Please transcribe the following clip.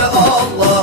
Allah